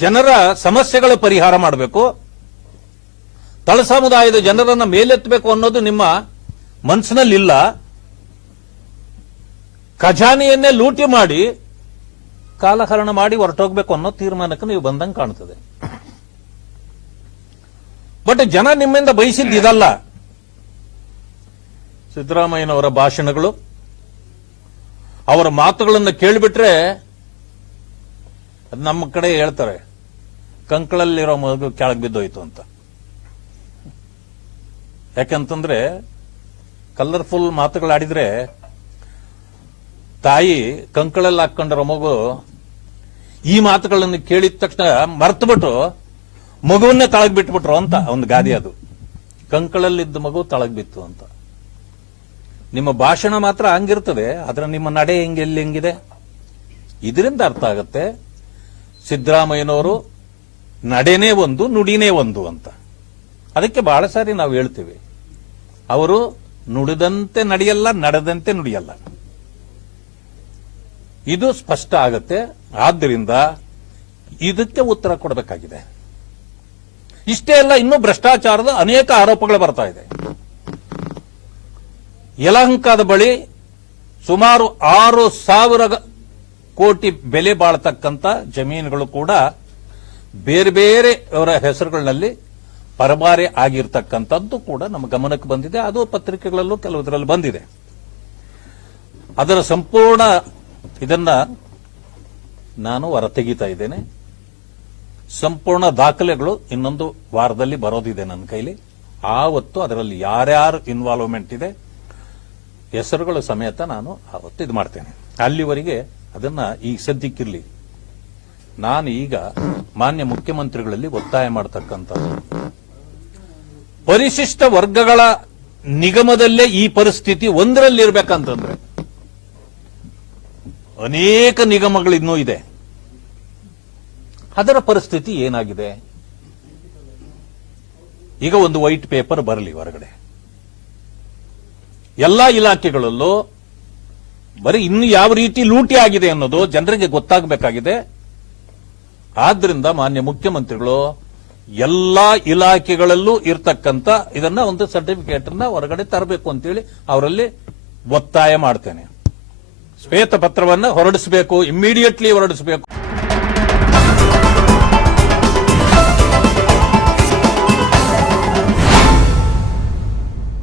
ಜನರ ಸಮಸ್ಯೆಗಳ ಪರಿಹಾರ ಮಾಡಬೇಕು, ತಳ ಸಮುದಾಯದ ಜನರನ್ನ ಮೇಲೆತ್ತಬೇಕು ಅನ್ನೋದು ನಿಮ್ಮ ಮನಸ್ಸಿನಲ್ಲಿಲ್ಲ. ಖಜಾನೆಯನ್ನೇ ಲೂಟಿ ಮಾಡಿ ಕಾಲಹರಣ ಮಾಡಿ ಹೊರಟೋಗ್ಬೇಕು ಅನ್ನೋ ತೀರ್ಮಾನಕ್ಕೆ ನೀವು ಬಂದಂಗೆ ಕಾಣ್ತದೆ. ಬಟ್ ಜನ ನಿಮ್ಮಿಂದ ಬಯಸಿದ್ದು ಇದಲ್ಲ. ಸಿದ್ದರಾಮಯ್ಯನವರ ಭಾಷಣಗಳು, ಅವರ ಮಾತುಗಳನ್ನು ಕೇಳಿಬಿಟ್ರೆ ನಮ್ಮ ಕಡೆ ಹೇಳ್ತಾರೆ ಕಂಕಳಲ್ಲಿರೋ ಮಗು ಕೆಳಗೆ ಬಿದ್ದೋಯ್ತು ಅಂತ. ಯಾಕಂತಂದ್ರೆ ಕಲರ್ಫುಲ್ ಮಾತುಗಳಾಡಿದ್ರೆ ತಾಯಿ ಕಂಕಳಲ್ಲಿ ಹಾಕೊಂಡಿರೋ ಮಗು ಈ ಮಾತುಗಳನ್ನು ಕೇಳಿದ ತಕ್ಷಣ ಮರ್ತುಬಿಟ್ಟು ಮಗುವನ್ನೇ ತಳಗ್ ಬಿಟ್ಬಿಟ್ರು ಅಂತ ಒಂದು ಗಾದೆ. ಅದು ಕಂಕಳಲ್ಲಿದ್ದ ಮಗು ತಳಗ್ ಬಿತ್ತು ಅಂತ. ನಿಮ್ಮ ಭಾಷಣ ಮಾತ್ರ ಹಂಗಿರ್ತದೆ, ಆದ್ರೆ ನಿಮ್ಮ ನಡೆ ಹೆಂಗಿದೆ ಇದರಿಂದ ಅರ್ಥ ಆಗತ್ತೆ ಸಿದ್ದರಾಮಯ್ಯನವರು ನಡೆನೇ ಒಂದು ನುಡಿನೇ ಒಂದು ಅಂತ. ಅದಕ್ಕೆ ಬಹಳ ಸಾರಿ ನಾವು ಹೇಳ್ತೀವಿ, ಅವರು ನುಡಿದಂತೆ ನಡೆಯಲ್ಲ, ನಡೆದಂತೆ ನುಡಿಯಲ್ಲ. ಇದು ಸ್ಪಷ್ಟ ಆಗತ್ತೆ. ಆದ್ದರಿಂದ ಇದಕ್ಕೆ ಉತ್ತರ ಕೊಡಬೇಕಾಗಿದೆ. ಇಷ್ಟೇ ಅಲ್ಲ, ಇನ್ನೂ ಭ್ರಷ್ಟಾಚಾರದ ಅನೇಕ ಆರೋಪಗಳು ಬರ್ತಾ ಇದೆ. ಯಲಹಂಕದ ಬಳಿ ಸುಮಾರು 6,000 ಕೋಟಿ ಬೆಲೆ ಬಾಳತಕ್ಕಂಥ ಜಮೀನುಗಳು ಕೂಡ ಬೇರೆ ಬೇರೆ ಅವರ ಹೆಸರುಗಳಲ್ಲಿ ಪರಬಾರೆ ಆಗಿರ್ತಕ್ಕಂಥದ್ದು ಕೂಡ ನಮ್ಮ ಗಮನಕ್ಕೆ ಬಂದಿದೆ. ಅದು ಪತ್ರಿಕೆಗಳಲ್ಲೂ ಕೆಲವುದರಲ್ಲಿ ಬಂದಿದೆ. ಅದರ ಸಂಪೂರ್ಣ ಇದನ್ನ ನಾನು ಹೊರತೆಗೀತಾ ಇದ್ದೇನೆ. ಸಂಪೂರ್ಣ ದಾಖಲೆಗಳು ಇನ್ನೊಂದು ವಾರದಲ್ಲಿ ಬರೋದಿದೆ ನನ್ನ ಕೈಲಿ. ಆವತ್ತು ಅದರಲ್ಲಿ ಯಾರ್ಯಾರು ಇನ್ವಾಲ್ವ್ಮೆಂಟ್ ಇದೆ ಹೆಸರುಗಳ ಸಮೇತ ನಾನು ಆವತ್ತು ಇದು ಮಾಡ್ತೇನೆ. ಅಲ್ಲಿವರೆಗೆ ಅದನ್ನ ಈ ಸದ್ಯಕ್ಕಿರಲಿ. ನಾನು ಈಗ ಮಾನ್ಯ ಮುಖ್ಯಮಂತ್ರಿಗಳಲ್ಲಿ ಒತ್ತಾಯ ಮಾಡತಕ್ಕಂಥದ್ದು, ಪರಿಶಿಷ್ಟ ವರ್ಗಗಳ ನಿಗಮದಲ್ಲೇ ಈ ಪರಿಸ್ಥಿತಿ ಒಂದರಲ್ಲಿರ್ಬೇಕಂತಂದ್ರೆ ಅನೇಕ ನಿಗಮಗಳು ಇನ್ನೂ ಇದೆ. ಅದರ ಪರಿಸ್ಥಿತಿ ಏನಾಗಿದೆ? ಈಗ ಒಂದು ವೈಟ್ ಪೇಪರ್ ಬರಲಿ ಹೊರಗಡೆ, ಎಲ್ಲಾ ಇಲಾಖೆಗಳಲ್ಲೂ ಬರೀ ಇನ್ನು ಯಾವ ರೀತಿ ಲೂಟಿ ಆಗಿದೆ ಅನ್ನೋದು ಜನರಿಗೆ ಗೊತ್ತಾಗಬೇಕಾಗಿದೆ. ಆದ್ರಿಂದ ಮಾನ್ಯ ಮುಖ್ಯಮಂತ್ರಿಗಳು ಎಲ್ಲಾ ಇಲಾಖೆಗಳಲ್ಲೂ ಇರ್ತಕ್ಕಂಥ ಇದನ್ನ ಒಂದು ಸರ್ಟಿಫಿಕೇಟ್ ಅನ್ನ ಹೊರಗಡೆ ತರಬೇಕು ಅಂತೇಳಿ ಅವರಲ್ಲಿ ಒತ್ತಾಯ ಮಾಡ್ತೇನೆ. ಶ್ವೇತ ಪತ್ರವನ್ನ ಹೊರಡಿಸಬೇಕು, ಇಮ್ಮಿಡಿಯೇಟ್ಲಿ ಹೊರಡಿಸಬೇಕು.